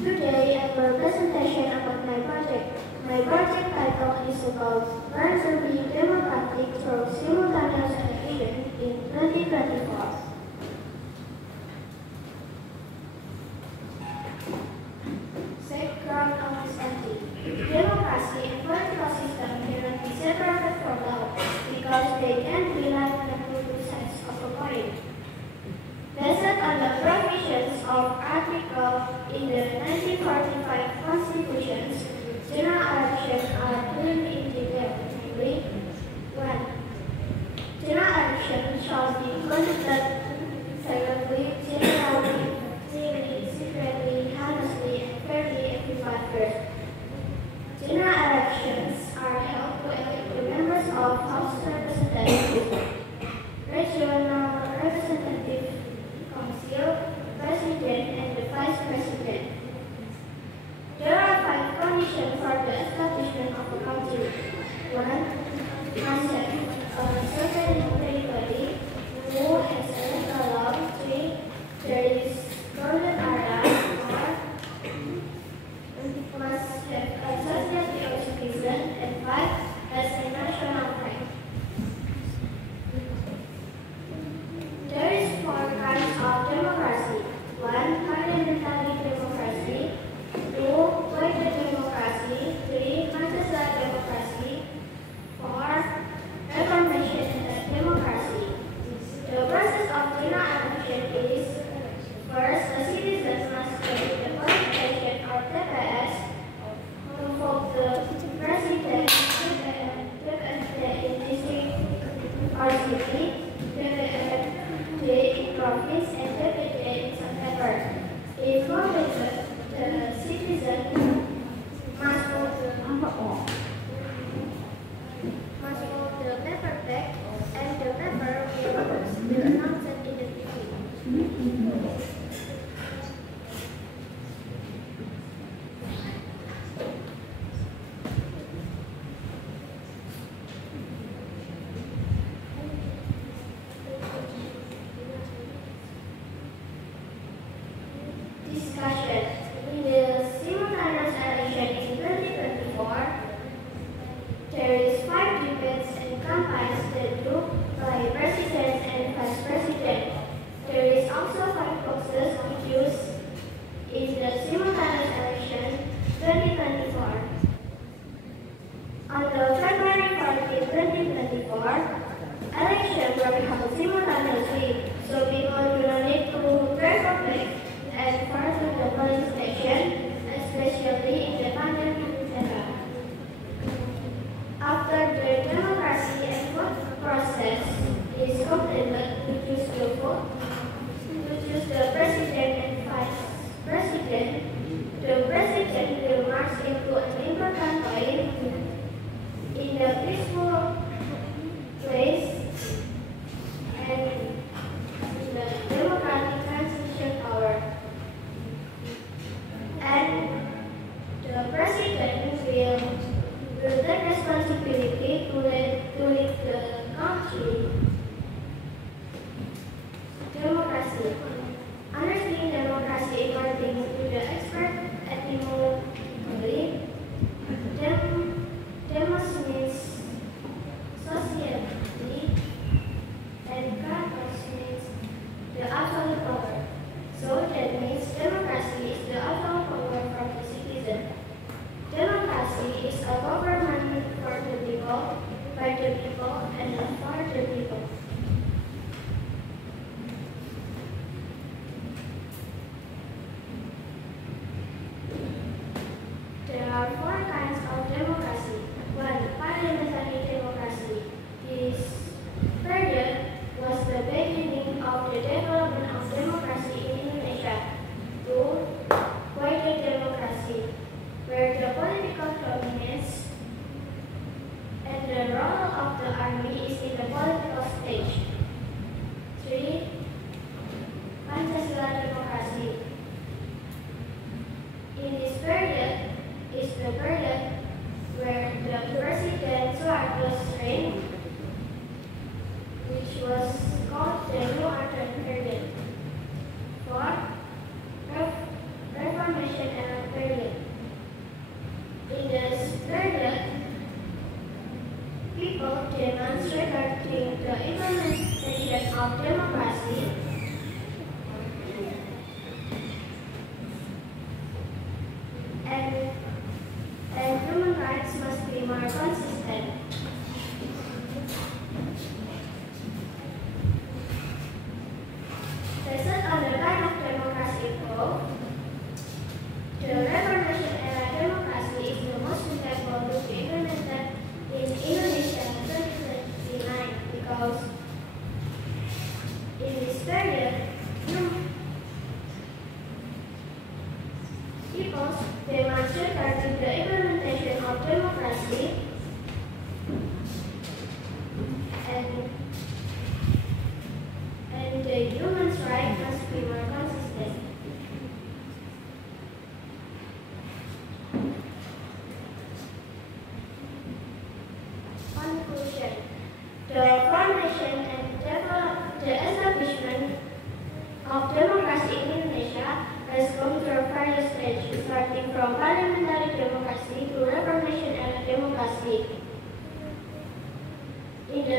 Today I will presentation about my project. My project title is called Learn to be Democratic Through Simultaneous Election in 2024. Background of this entity. Democracy and political system cannot be separated from law because they can be like the two sides of a coin. Based on the provisions of Article in the 1945 Constitution, general elections are clearly indicated. Namely, 1. General elections shall be conducted secretly, generally, secretly, honestly, and fairly every 5 years. General elections are held to elect the members of House Representatives, Regional Representative Council, President, and the Vice President. There are 5 conditions for the establishment of a council. 1. Consent. A certain territory who has electoral law. 3. There is golden era. 4. Must have a society of citizens. And 5. Has a national pride. There is 4 kinds of democracy. 1. Parliamentary democracy. 2. Weighted democracy. 3. Pancasila democracy. 4. Reformation democracy. The process of general election is: first, the citizens must take the qualification of TPS to vote the president, in district or city, in province, and DPD in September. If voted, the citizen must vote the paper back, and the paper will be announced in the TV. Discussion. In the simultaneous election in 2024, there is 5 debates and campaigns that group by president and vice president. There is also 5 boxes to choose in the simultaneous election 2024. On the February 14, 2024, election will be held simultaneously, so people do not need to travel back and further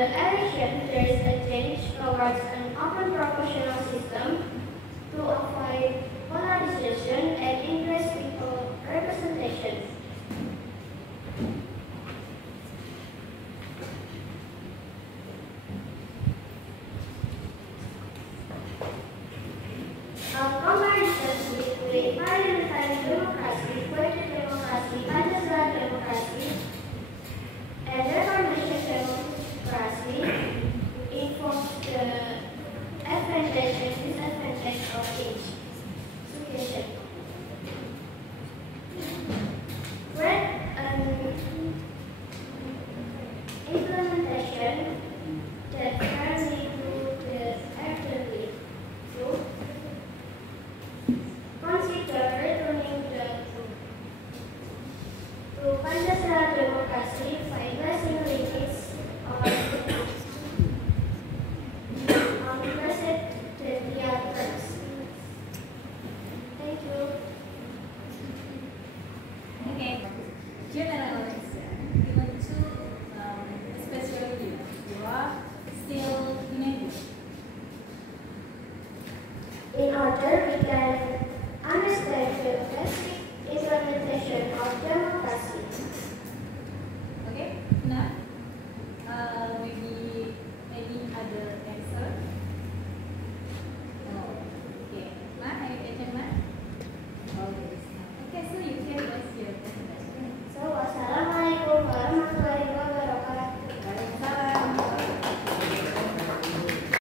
the election, there is a change towards an open proportional system to avoid polarization and increase people representation. Comparisons between parliamentary democracy, political democracy, Pancasila democracy, and Reformation democracy involves the advantage and disadvantage of each situation. When implementation that currently do the elderly group consider returning to Pancasila democracy by placing limits on presidential terms. Thank you. Okay, General Alexia, given to especially you are still united. In order we can understand the basic implementation of democracy,